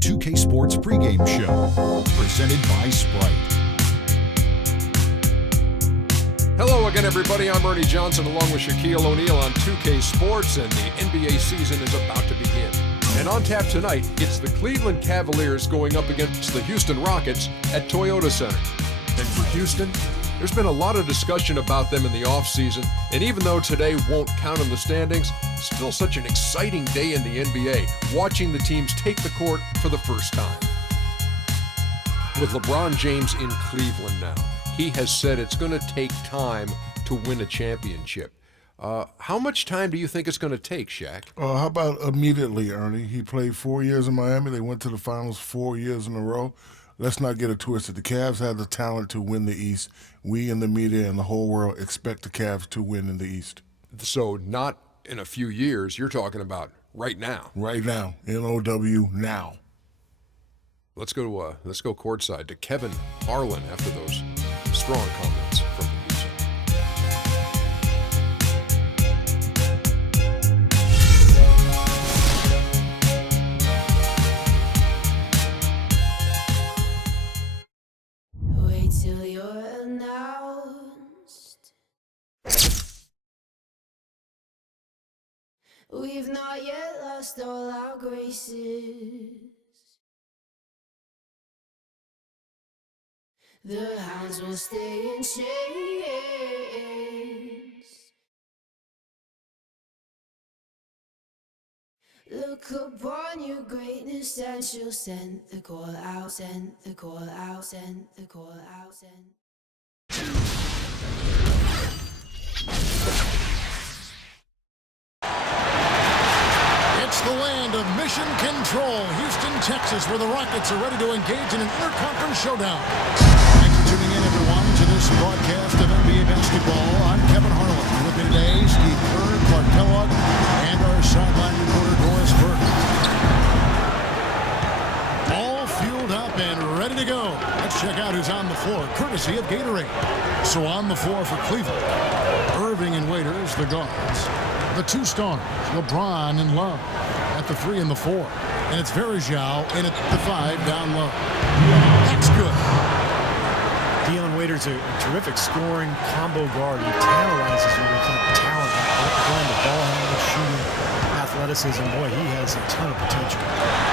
2K Sports Pregame Show, presented by Sprite. Hello again, everybody. I'm Ernie Johnson along with Shaquille O'Neal on 2K Sports, and the NBA season is about to begin. And on tap tonight, it's the Cleveland Cavaliers going up against the Houston Rockets at Toyota Center. And for Houston, there's been a lot of discussion about them in the offseason, and even though today won't count in the standings, still such an exciting day in the NBA, watching the teams take the court for the first time. With LeBron James in Cleveland now, he has said it's going to take time to win a championship. How much time do you think it's going to take, Shaq? How about immediately, Ernie? He played 4 years in Miami. They went to the finals 4 years in a row. Let's not get it twisted. The Cavs have the talent to win the East. We in the media and the whole world expect the Cavs to win in the East. So not in a few years, you're talking about right now. Right now. N-O-W, now. Let's go courtside to Kevin Harlan after those strong comments from the music. Wait till you're announced. We've not yet lost all our graces. The hounds will stay in chains. Look upon your greatness and she'll send the call out, send the call out, send the call out, send. It's the land of mission control, Houston, Texas, where the Rockets are ready to engage in an interconference showdown. Thanks for tuning in, everyone, to this broadcast of NBA basketball. I'm Kevin Harlan. With me today, Steve Kerr, Clark Kellogg, and our sideline reporter, Doris Burke. All fueled up and ready to go. Let's check out who's on the floor, courtesy of Gatorade. So on the floor for Cleveland, Irving and Waiters, the guards. The two stars, LeBron and Love, at the 3 and the 4. And it's Varejao in at the 5 down low. That's good. Dion Waiters, a terrific scoring combo guard. He tantalizes you with that talent, that blend of ball handling, shooting, athleticism. Boy, he has a ton of potential.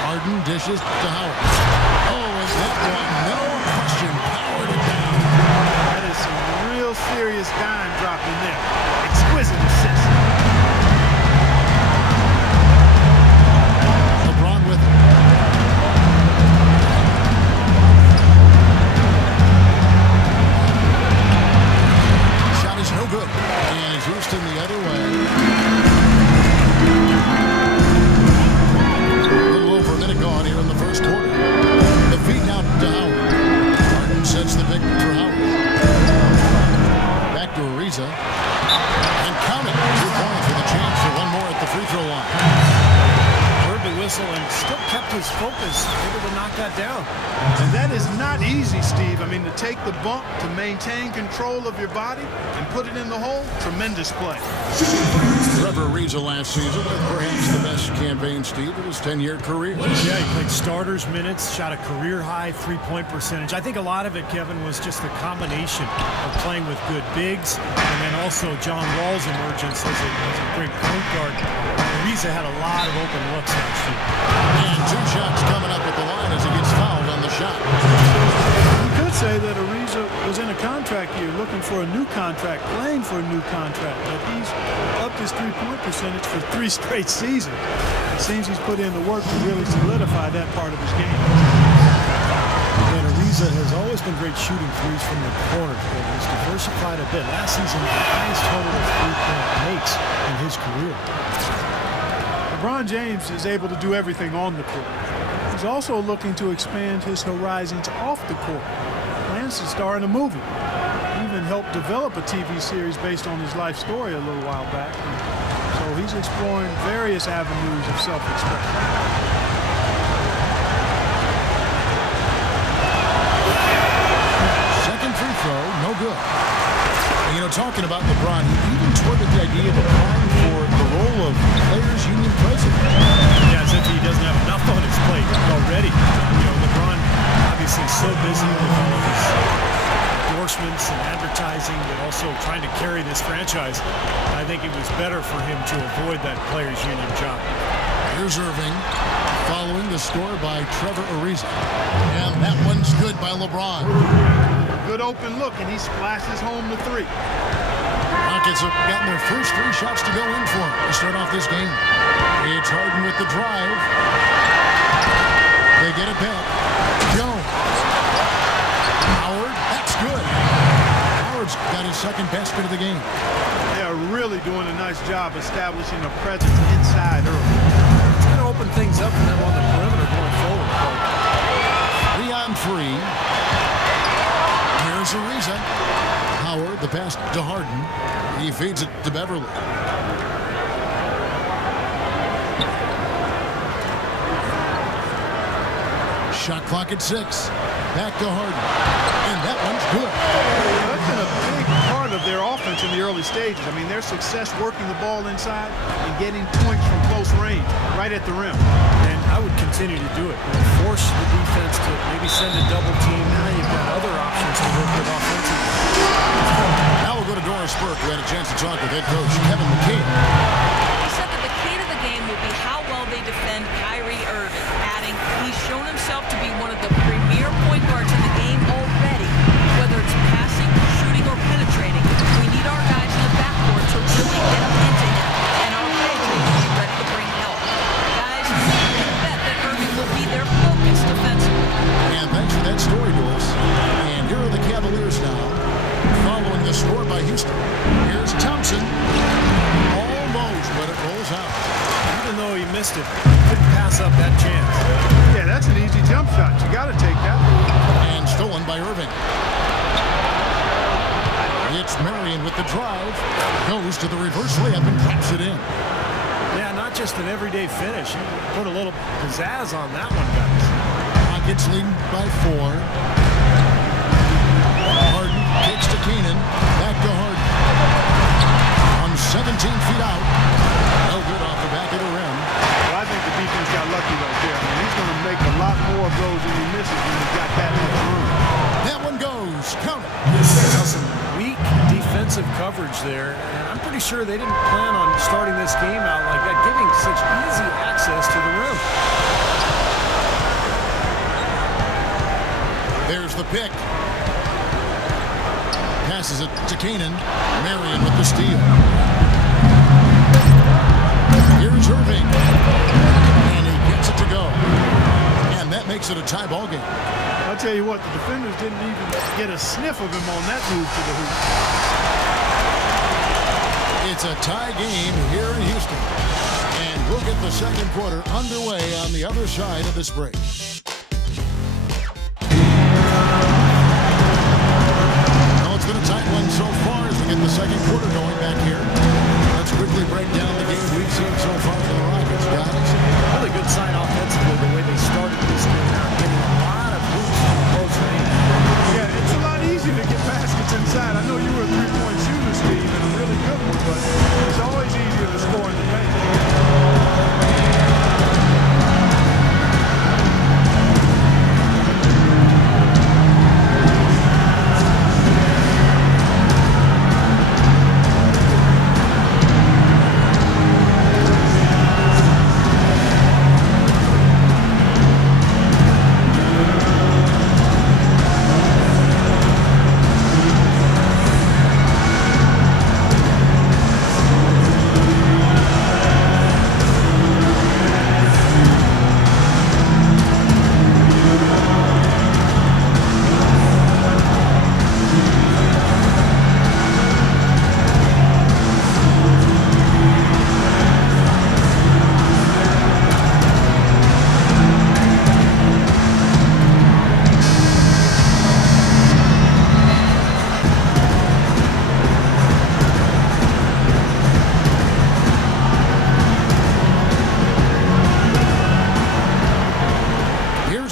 Harden dishes to Howard. Oh, and that one, no question, powered it down. That is some real serious dime dropping there. Exquisite assist. LeBron with it. Shot is no good. And it's Houston the other way. A little over a minute gone here in the first quarter. The feed now to Howard. Harden sets the pick for Howard. Back to Ariza. And count it. 2 points with a chance for one more at the free throw line. Whistle and still kept his focus, able to knock that down. And that is not easy, Steve. I mean, to take the bump, to maintain control of your body, and put it in the hole, tremendous play. Trevor Ariza last season with perhaps the best campaign, Steve, of his 10-year career. Yeah, he played starters minutes, shot a career-high three-point percentage. I think a lot of it, Kevin, was just the combination of playing with good bigs and then also John Wall's emergence as a great point guard. Ariza had a lot of open looks last year. And 2 shots coming up at the line as he gets fouled on the shot. You could say that Ariza was in a contract year, looking for a new contract, playing for a new contract, but he's upped his three-point percentage for 3 straight seasons. It seems he's put in the work to really solidify that part of his game. And Ariza has always been great shooting threes from the corners, but he's diversified a bit. Last season, the highest total of three-point makes in his career. LeBron James is able to do everything on the court. He's also looking to expand his horizons off the court. Plans to star in a movie. Even helped develop a TV series based on his life story a little while back. So he's exploring various avenues of self-expression. Second free throw, no good. And, you know, talking about LeBron, he even toyed the idea of applying for the role of Players Union president. Yeah, as if he doesn't have enough on his plate already. carry this franchise. I think it was better for him to avoid that players' union job. Here's Irving, following the score by Trevor Ariza. And that one's good by LeBron. Good open look, and he splashes home the three. Rockets have gotten their first 3 shots to go in for to start off this game. It's Harden with the drive. They get it back. Jones. Howard, that's good. Howard's got his second basket of the game. They are really doing a nice job establishing a presence inside early. It's going to open things up for them on the perimeter going forward. 3 on 3. Here's Ariza. Howard, the pass to Harden. He feeds it to Beverly. Shot clock at 6. Back to Harden. And that one's good. That's been a big part of their offense in the early stages. I mean, their success working the ball inside and getting points from close range, right at the rim. And I would continue to do it. Force the defense to maybe send a double team. Now you've got other options to work with offensively. Now we'll go to Doris Burke, who had a chance to talk with head coach Kevin McKee. He said that the key to the game will be how well they defend Kyrie Irving, adding he's shown himself to be one of the premier point guards in the game already. Whether it's passing, shooting, or penetrating, we need our guys in the backcourt to really get up into him, and our bench will be ready to bring help. Guys, you can bet that Irving will be their focus defensively. And thanks for that story, Doris. And here are the Cavaliers now, following the score by Houston. Here's Thompson. Almost, but it rolls out. Even though he missed it, couldn't pass up that chance. Yeah, that's an easy jump shot. You got to take that. And stolen by Irving. It's Marion with the drive. Goes to the reverse layup and drops it in. Yeah, not just an everyday finish. He put a little pizzazz on that one, guys. Rockets leading by 4. Harden kicks to Keenan. Back to Harden. From 17 feet out. No good off the back of the rim. Well, I think the defense got lucky right there. I mean, he's going to make a lot more of those than he misses when he's got that much room. That one goes. Count it. Some weak defensive coverage there, and I'm pretty sure they didn't plan on starting this game out like that, giving such easy access to the rim. There's the pick. Passes it to Keenan. Marion with the steal. Here's Irving. And he gets it to go. And that makes it a tie ball game. I'll tell you what, the defenders didn't even get a sniff of him on that move to the hoop. It's a tie game here in Houston. And we'll get the second quarter underway on the other side of this break. Well, it's been a tight one so far as we get the second quarter going back here. Let's quickly break down the game we've seen so far for the Rockets, guys. Really good sign offensively the way they started this game out, getting a lot of hoops from close range. Yeah, it's a lot easier to get baskets inside. I know you were a three-point shooter, Steve, and a really good one, but it's always easier to score in the paint.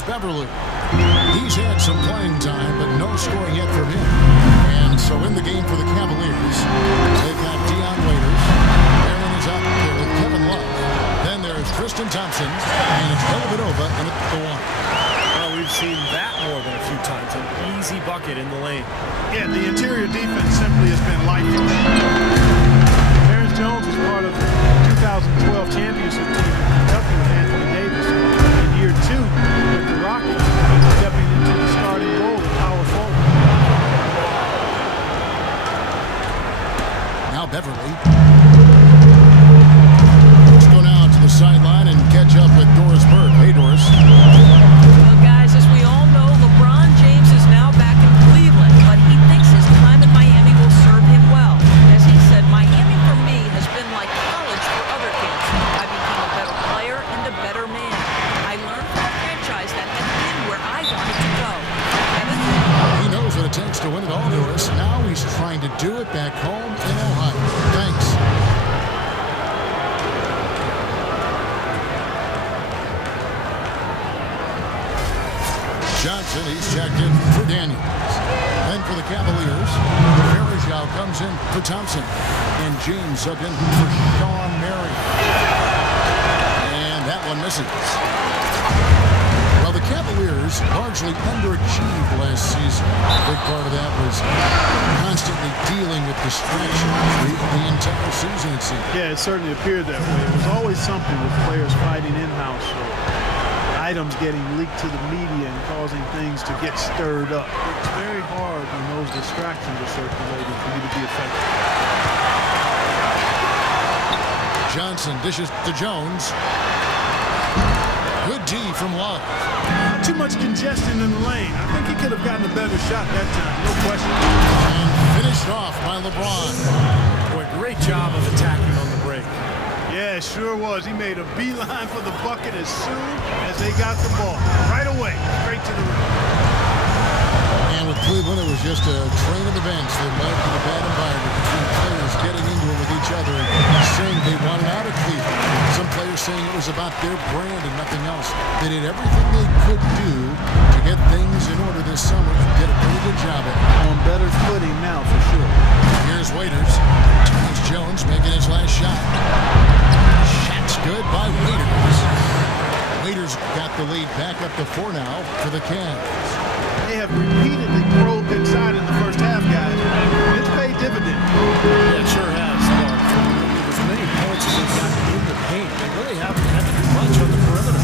Beverly. He's had some playing time, but no scoring yet from him. And so in the game for the Cavaliers, they've got Dion Waiters. Aaron is out there with Kevin Love. Then there's Tristan Thompson, and it's Dellavedova in at the one. Well, we've seen that more than a few times. An easy bucket in the lane. Yeah, the interior defense simply has been lifeless. Terrence Jones was part of the 2012 championship team in Kentucky with Anthony Davis. In year 2 with the Rockets, stepping into the starting role at power forward. Now Beverly. Let's go now to the sideline and catch up with Doris Burke. Hey, Doris. Well, guys, as we all know, LeBron James is now back in Cleveland, but he thinks his time in Miami will serve him well. As he said, Miami for me has been like college for other kids. I became a better player and a better man. I learned from a franchise that had been where I wanted to go. Kevin? He knows what it takes to win it all, Doris. Now he's trying to do it back home in Ohio. Thanks. Johnson, he's checked in for Daniels. Then for the Cavaliers, Farrell comes in for Thompson. And James subbed in for Sean Mary. And that one misses. Well, the Cavaliers largely underachieved last season. A big part of that was constantly dealing with distractions the entire season, it seemed. Yeah, it certainly appeared that way. It was always something with players fighting in-house or items getting leaked to the media and causing things to get stirred up. It's very hard when those distractions are circulating for you to be effective. Johnson dishes to Jones. Good D from Love. Too much congestion in the lane. I think he could have gotten a better shot that time, no question. And finished off by LeBron. Boy, great job of attacking on the break. Yeah, it sure was. He made a beeline for the bucket as soon as they got the ball. Right away, straight to the rim. And with Cleveland, it was just a train of events that led to the bad environment between players getting into it with each other and saying they wanted out of Cleveland. Some players saying it was about their brand and nothing else. They did everything they could do to get things in order this summer and did a pretty good job at it. On better footing now, for sure. Here's Waiters. It's Jones making his last shot. Shot's good by Waiters. Waiters got the lead back up to 4 now for the Cavs. They have repeatedly probed inside in the first half, guys. It's paid dividends. Yeah, it sure has, Mark. As many points as they've gotten in the paint, they really haven't had to do much on the perimeter.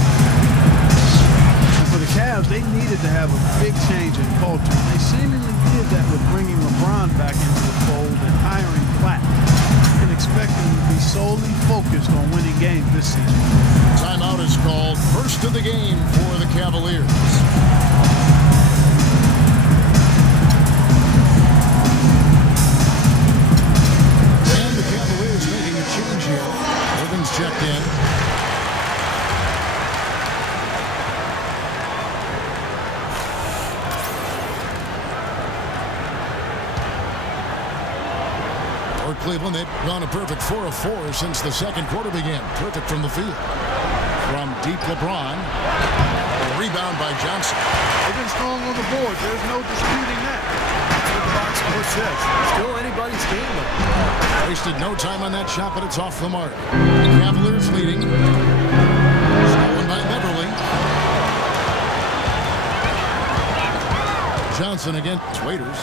And for the Cavs, they needed to have a big change in culture. They seemingly did that with bringing LeBron back into the fold and hiring Platt. You can expect them to be solely focused on winning games this season. Timeout is called. First of the game for the Cavaliers. And the Cavaliers making a change here. Irvin's checked in. Cleveland, they've gone a perfect 4 of 4 since the second quarter began. Perfect from the field. From deep LeBron. A rebound by Johnson. They've been strong on the board. There's no disputing that. That's what the box score says. Still anybody's game, though. Wasted no time on that shot, but it's off the mark. Cavaliers leading. Stolen by Beverly. Johnson against Waiters.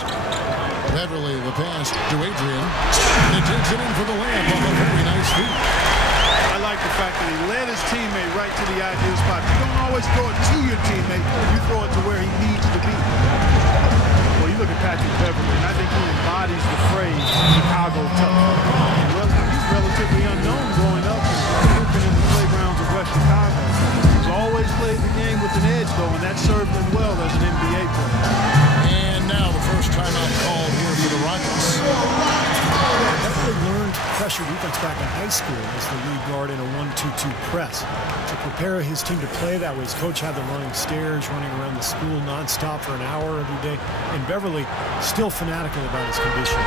Beverly, the pass to Adrian. And he takes it in for the layup off a very nice feed. I like the fact that he led his teammate right to the ideal spot. You don't always throw it to your teammate. You throw it to where he needs to be. Well, you look at Patrick Beverly, and I think he embodies the phrase Chicago tough. Well, he's relatively unknown growing up and hooping in the playgrounds of West Chicago. He's always played the game with an edge, though, and that served him well as an NBA player. And now the first timeout called here for the Rockets. Beverly learned pressure defense back in high school as the lead guard in a 1-2-2 press. To prepare his team to play that way, his coach had them running stairs, running around the school nonstop for an hour every day. And Beverly still fanatical about his condition.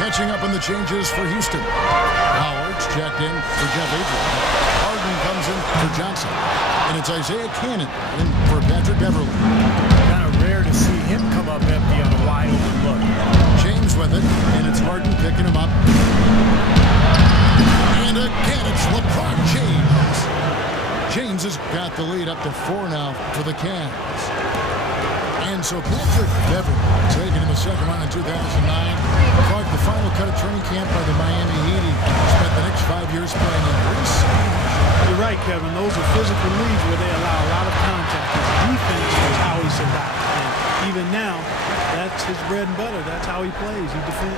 Catching up on the changes for Houston. Howard's checked in for Jeff Adrian. Harden comes in for Johnson. And it's Isaiah Cannon in for Patrick Beverly. Kind of rare to see him come up empty on a wide open look. James with it, and it's Harden picking him up. And again, it's LeBron James. James has got the lead up to 4 now for the Cavs. And so Patrick Beverly, taken in the second round in 2009, Clark, the final cut of training camp by the Miami Heat. He spent the next 5 years playing in Greece. You're right, Kevin. Those are physical leagues where they allow a lot of contact. His defense is how he survives. And even now, that's his bread and butter. That's how he plays. He defends.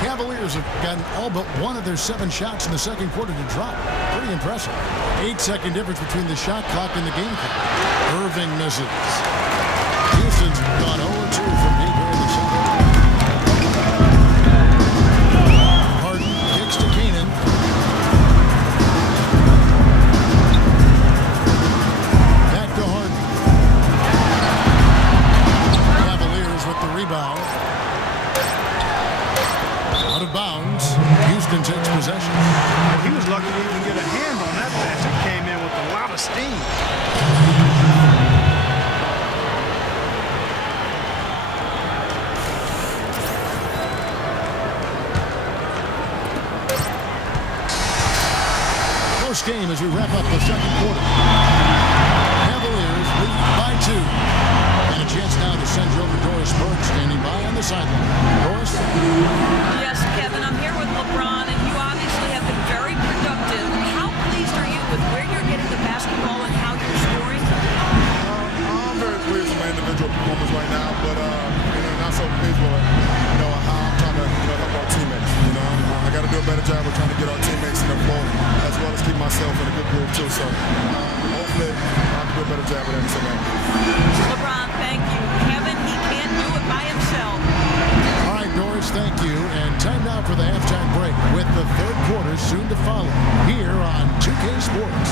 Cavaliers have gotten all but one of their 7 shots in the second quarter to drop. Pretty impressive. 8-second difference between the shot clock and the game clock. Irving misses. Houston's gone 0-2 from deep here in the center. Harden kicks to Keenan. Back to Harden. Cavaliers with the rebound. Out of bounds. Houston takes possession. Well, he was lucky to even get a hand on that pass. It came in with a lot of steam. Close game as we wrap up the second quarter. Cavaliers lead by 2. And a chance now to send you over Doris Burke standing by on the sideline. Doris? Yes, Kevin, I'm here with LeBron, and you obviously have been very productive. How pleased are you with where you're getting the basketball and how you're scoring? I'm very pleased with my individual performance right now, but not so pleased with how I'm trying to help our teammates. I got to do a better job of trying to get our teammates in the floor as well as keep myself in a good groove too. So hopefully I'll do a better job of that tonight. LeBron, thank you. Kevin, he can't do it by himself. All right, Doris, thank you. And time now for the halftime break with the third quarter soon to follow here on 2K Sports.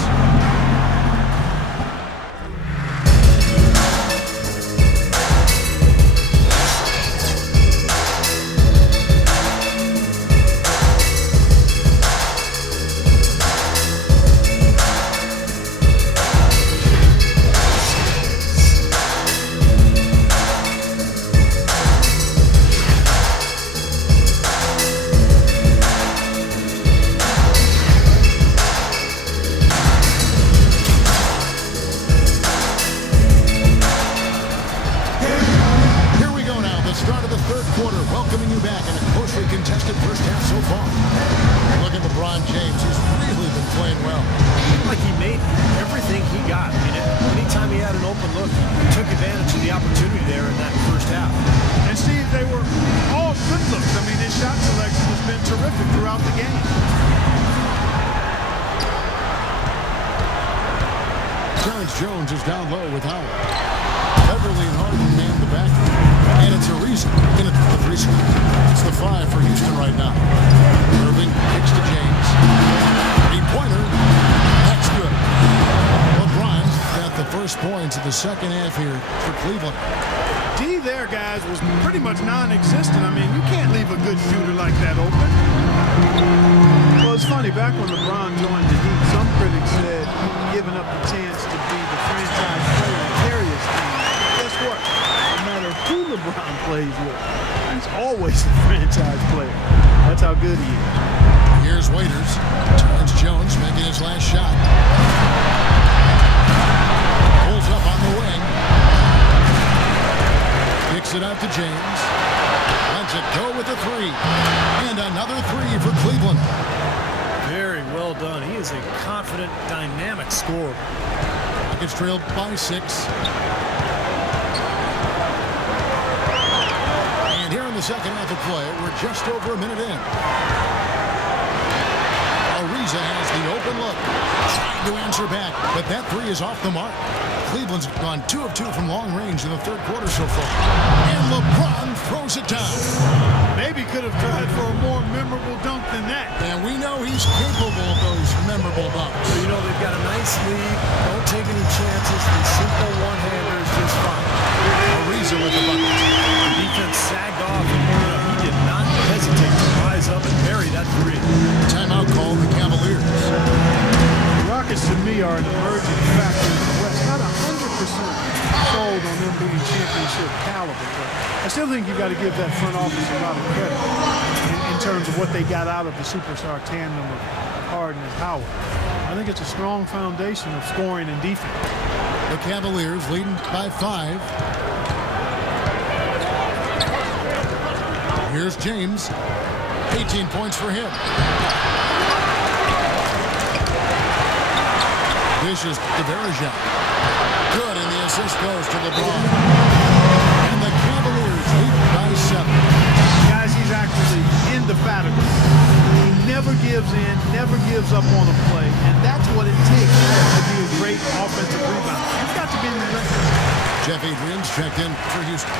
Jones is down low with Howard. Beverly and Harden man the back. And it's a reason. In it, the 3 spot. It's the 5 for Houston right now. Irving kicks to James. 3-pointer. That's good. LeBron's got the first points of the second half here for Cleveland. D there, guys, was pretty much non-existent. I mean, you can't leave a good shooter like that open. Well, it's funny. Back when LeBron joined the Heat, some critics said giving up the chance to be the franchise player and carry his team. Guess what? No matter who LeBron plays with, he's always a franchise player. That's how good he is. Here's Waiters. Turns Jones making his last shot. Pulls up on the wing. Kicks it out to James. Lets it go with a 3. And another 3 for Cleveland. Very well done. He is a confident, dynamic scorer. It's trailed by 6. And here in the second half of play, we're just over a minute in. Ariza has the open look. Trying to answer back, but that 3 is off the mark. Cleveland's gone 2 of 2 from long range in the third quarter so far. And LeBron throws it down. Maybe could have tried for a more memorable dunk than that. And we know he's capable of those memorable dunks. So, they've got a nice lead. Don't take any chances. The simple one-hander is just fine. Ariza with the bucket. The defense sagged off, and he did not hesitate to rise up and bury that 3. Timeout called the Cavaliers. The Rockets, to me, are an emerging factor in the West. Not 100% sold on them being championship caliber, but I still think you got to give that front office a lot of credit in terms of what they got out of the superstar tandem of Harden and Howard. I I think it's a strong foundation of scoring and defense. The Cavaliers leading by 5. Here's James. 18 points for him. Dishes to Verajak. Good, and the assist goes to LeBron. And the Cavaliers lead by 7. Guys, he's actually indefatigable. He never gives in, never gives up on a play, and that's what it takes to be a great offensive rebounder. You've got to be relentless. Jeff Adrian's checked in for Houston.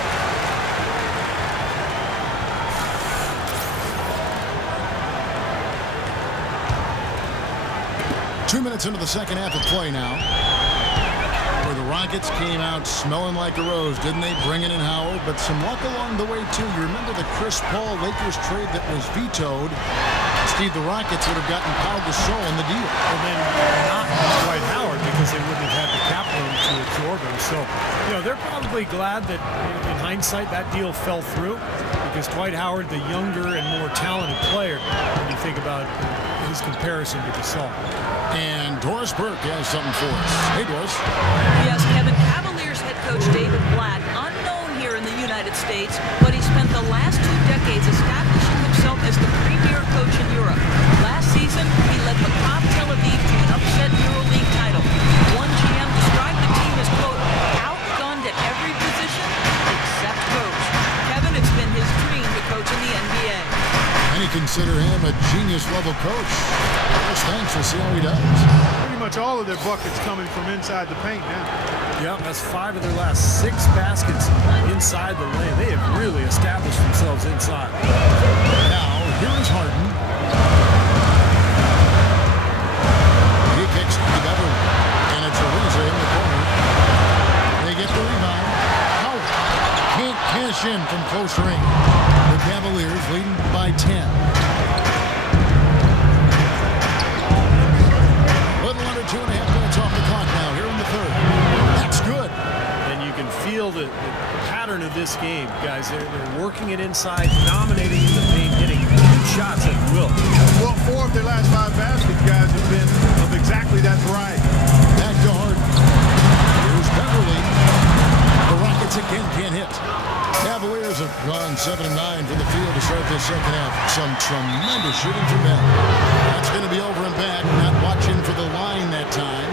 Two minutes into the second half of play now, where the Rockets came out smelling like a rose, didn't they? Bringing in Howard, but some luck along the way, too. You remember the Chris Paul Lakers trade that was vetoed? Steve, the Rockets would have gotten Pau Gasol in the deal. And then not Dwight Howard, because they wouldn't have had the cap room to absorb him. So, you know, they're probably glad that, in hindsight, that deal fell through, because Dwight Howard, the younger and more talented player, when you think about his comparison to Gasol. And Doris Burke has something for us. Hey, Doris. Yes, Kevin, Cavaliers head coach David Blatt, unknown here in the United States, but he spent the last 2 decades establishing himself as the premier coach in Europe. Last season, he led Maccabi Tel Aviv to an upset EuroLeague title. One GM described the team as, quote, outgunned at every position except coach. Kevin, it's been his dream to coach in the NBA. And you consider him a genius-level coach. Thanks. We'll see how he does. Pretty much all of their buckets coming from inside the paint now. Yep, that's 5 of their last 6 baskets inside the lane. They have really established themselves inside. Now, here is Harden. He kicks to Beverly. And it's Ariza in the corner. They get the rebound. Howard can't cash in from close range. The Cavaliers leading by 10. 2.5 minutes off the clock now here in the third. That's good. And you can feel the pattern of this game, guys. They're working it inside, dominating in the paint, hitting good shots at will. Well, 4 of their last 5 baskets, guys, have been of exactly that variety. Back to Harden. Here's Beverly. The Rockets again can't hit. Cavaliers have gone 7-9 from the field to start this second half. Some tremendous shooting from them. That's going to be over and back. Not watching for the line that time.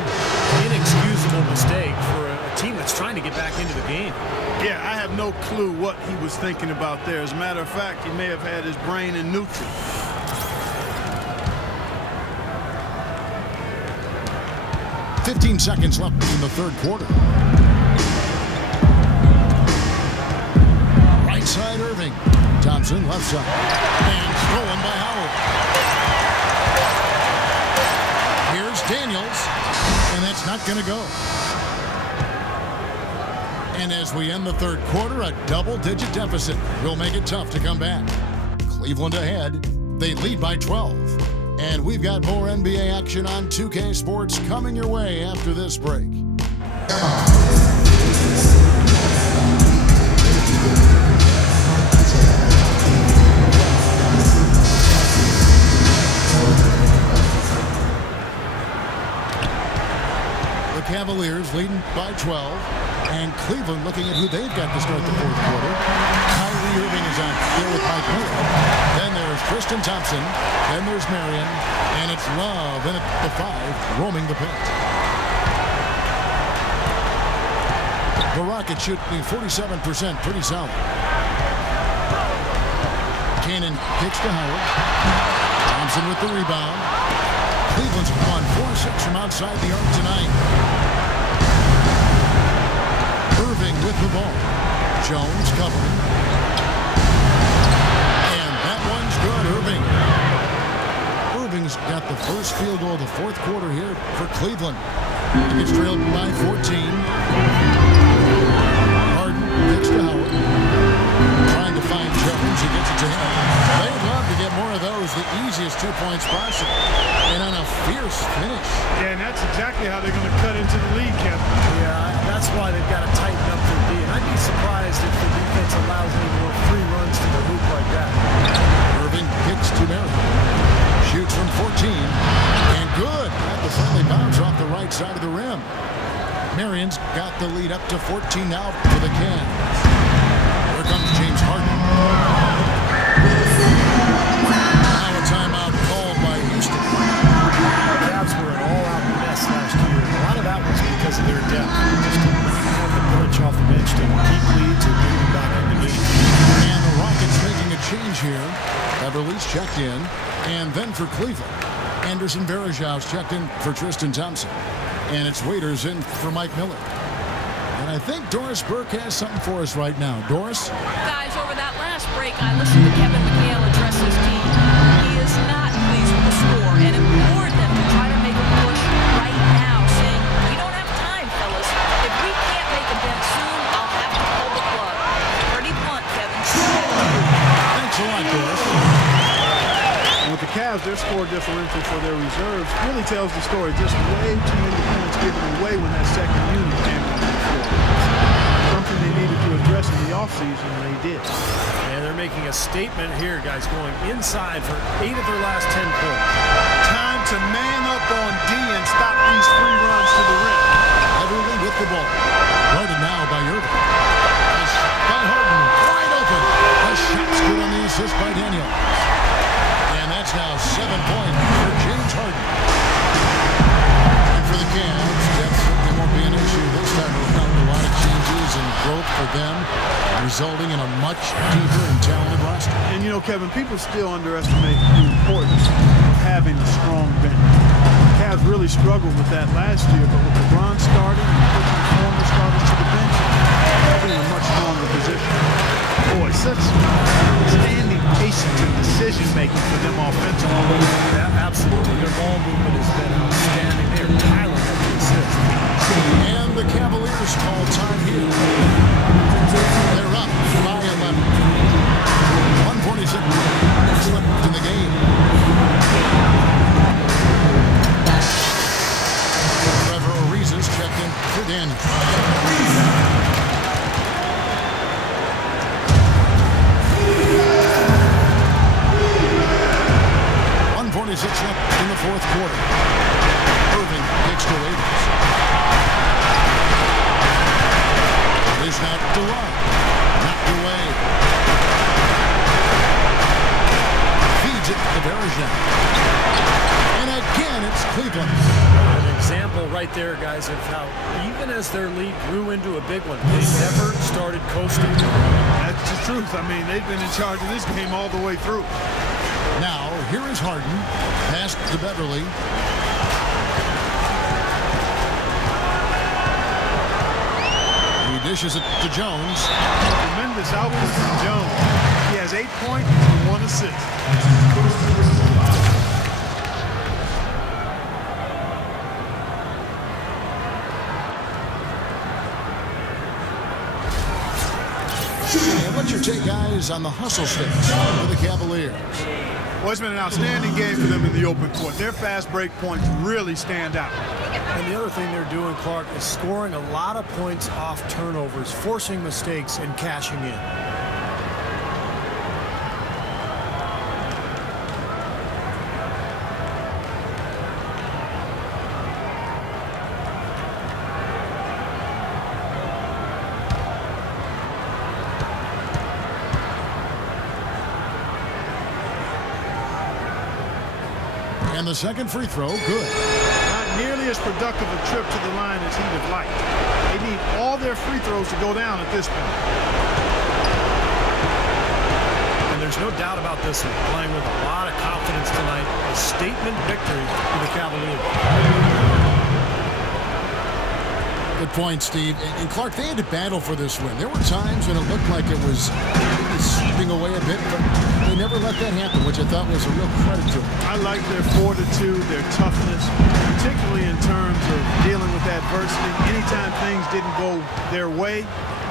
Inexcusable mistake for a team that's trying to get back into the game. Yeah, I have no clue what he was thinking about there. As a matter of fact, he may have had his brain in neutral. "15 seconds left in the third quarter. Right side, Irving. Thompson, left side. And stolen by Howard. Here's Daniels. And that's not going to go. And as we end the third quarter, a double-digit deficit will make it tough to come back. Cleveland ahead. They lead by 12. And we've got more NBA action on 2K Sports coming your way after this break. The Cavaliers leading by 12. And Cleveland looking at who they've got to start the fourth quarter. Kyrie Irving is on here with Mike Miller. Then there's Tristan Thompson. Then there's Marion. And it's Love in at the 5, roaming the paint. The Rockets shoot me 47%, pretty solid. Cannon kicks to Howard. Thompson with the rebound. Cleveland's won 4-6 from outside the arc tonight. Irving with the ball. Jones covering. And that one's good, Irving. Irving's got the first field goal of the fourth quarter here for Cleveland. He gets trailed by 14. Harden kicks to Howard. Trying to find Jones. He gets it to him. They'd love to get more of those, the easiest 2 points possible. And on a fierce finish. Yeah, and that's exactly how they're going to cut into the lead, Kevin. Yeah, that's why they've got to tighten up their D. And I'd be surprised if the defense allows any more free runs to the hoop like that. Irving kicks to Marion. Shoots from 14. And good at the friendly Marions got the lead up to 14 now for the Cavs. Here comes James Harden. Now a timeout called by Houston. The Cavs were an all-out mess last year. A lot of that was because of their depth. They just did not have the punch off the bench to keep leads or bring them back in the game. And the Rockets making a change here. Beverly's checked in. And then for Cleveland, Anderson Varejau's checked in for Tristan Thompson. And it's Waiters in for Mike Miller. And I think Doris Burke has something for us right now. Doris? Guys, over that last break, I listened to Kevin McHale address his team. He is not pleased with the score and implored them to try to make a push right now, saying, "We don't have time, fellas. If we can't make a dent soon, I'll have to pull the plug." Pretty blunt, Kevin. Thanks a lot, Doris. And with the Cavs, their score differential for their reserves really tells the story. Just way too many points given away when that second unit came on the floor. Something they needed to address in the offseason, and they did. And they're making a statement here, guys, going inside for 8 of their last 10 points. Time to man up on D and stop these free runs to the rim. Everly with the ball. Guarded now by Irving. A shot by Harden. Wide open. A shot's good on the assist by Daniel. And that's now 7 points for James Harden. And for the Cavs, that certainly won't be an issue this time around. A lot of changes and growth for them, resulting in a much deeper and talented roster. And, you know, Kevin, people still underestimate the importance of having a strong bench. The Cavs really struggled with that last year, but with LeBron starting and putting the former starters to the bench, they're in a much stronger position. Boy, such standing patience and decision-making for them offensively. Yeah, absolutely. Their ball movement has been outstanding. They're piling up the assists. And the Cavaliers call time here. They're up by 11. 146 left in the game. Trevor Ariza's checked in for Daniel. 146 left in the fourth quarter. Irving takes to Waiters. Is not to run. Knocked away. Feeds it to Varejao. And again, it's Cleveland. An example right there, guys, of how even as their lead grew into a big one, they never started coasting. That's the truth. I mean, they've been in charge of this game all the way through. Now, here is Harden. Pass to Beverly. He dishes it to Jones. Tremendous output from Jones. He has 8 points and 1 assist. And what's your take, guys, on the hustle sticks for the Cavaliers? Well, it's been an outstanding game for them in the open court. Their fast break points really stand out. And the other thing they're doing, Clark, is scoring a lot of points off turnovers, forcing mistakes, and cashing in. And the second free throw, good. Not nearly as productive a trip to the line as he'd have liked. They need all their free throws to go down at this point. And there's no doubt about this one. Playing with a lot of confidence tonight. A statement victory for the Cavaliers. Good point, Steve. And Clark, they had to battle for this win. There were times when it looked like it was slipping away a bit, but they never let that happen, which I thought was a real credit to them. I like their fortitude, their toughness, particularly in terms of dealing with adversity. Anytime things didn't go their way,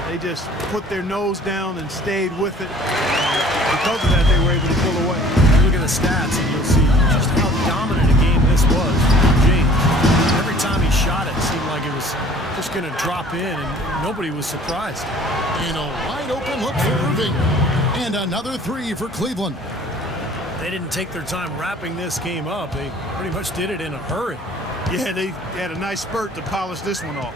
they just put their nose down and stayed with it. Because of that, they were able to pull away. You look at the stats and you'll see just how dominant a game this was for James. Every time he shot it seemed like it was just going to drop in, and nobody was surprised. And a wide open look for Irving. And another three for Cleveland. They didn't take their time wrapping this game up. They pretty much did it in a hurry. Yeah, they had a nice spurt to polish this one off.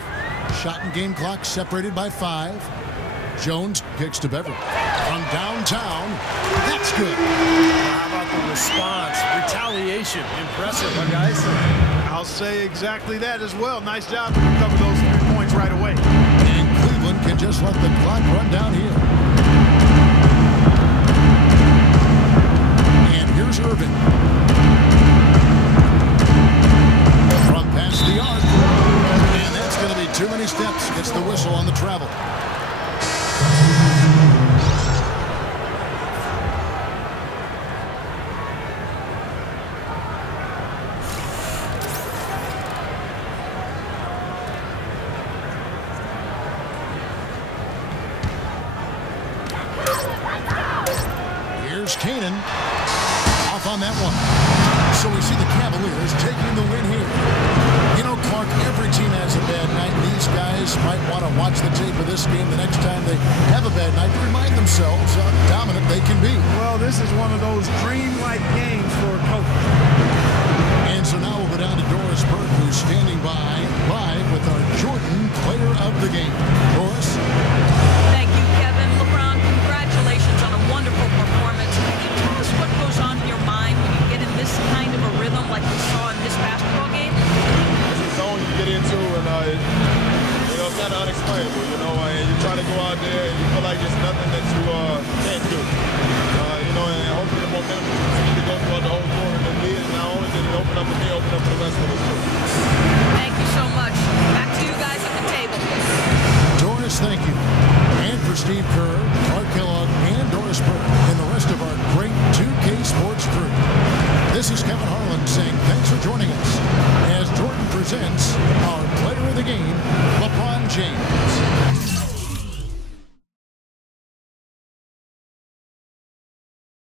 Shot and game clock separated by 5. Jones kicks to Beverly. From downtown, that's good. How about the response? Retaliation. Impressive, my guys. I'll say exactly that as well. Nice job to recover those 3 points right away. And Cleveland can just let the clock run down here. And here's Irving. From past the arc. And that's going to be too many steps. Gets the whistle on the travel. Kanan off on that one. So we see the Cavaliers taking the win here. You know, Clark, every team has a bad night. These guys might want to watch the tape of this game the next time they have a bad night to remind themselves how dominant they can be. Well, this is one of those dreamlike games for a coach. And so now we'll go down to Doris Burke, who's standing by live with our Jordan Player of the Game. Doris? Thank you, Kevin. LeBron, congratulations on a wonderful performance. Can you tell us what goes on in your mind when you get in this kind of a rhythm like we saw in this basketball game? It's a zone you get into, and it's kind of unexplainable, and you try to go out there and you feel like there's nothing that you can't do. And hopefully the momentum will continue to go throughout the whole tour, and it did. Not only did it open up for me, open up for the rest of us too. Thank you so much. Back to you guys at the table. Doris, thank you. And for Steve Kerr, Clark Kellogg, and Doris Burke, and the rest of our great 2K Sports crew. This is Kevin Harlan saying thanks for joining us as Jordan presents our player of the game, LeBron James.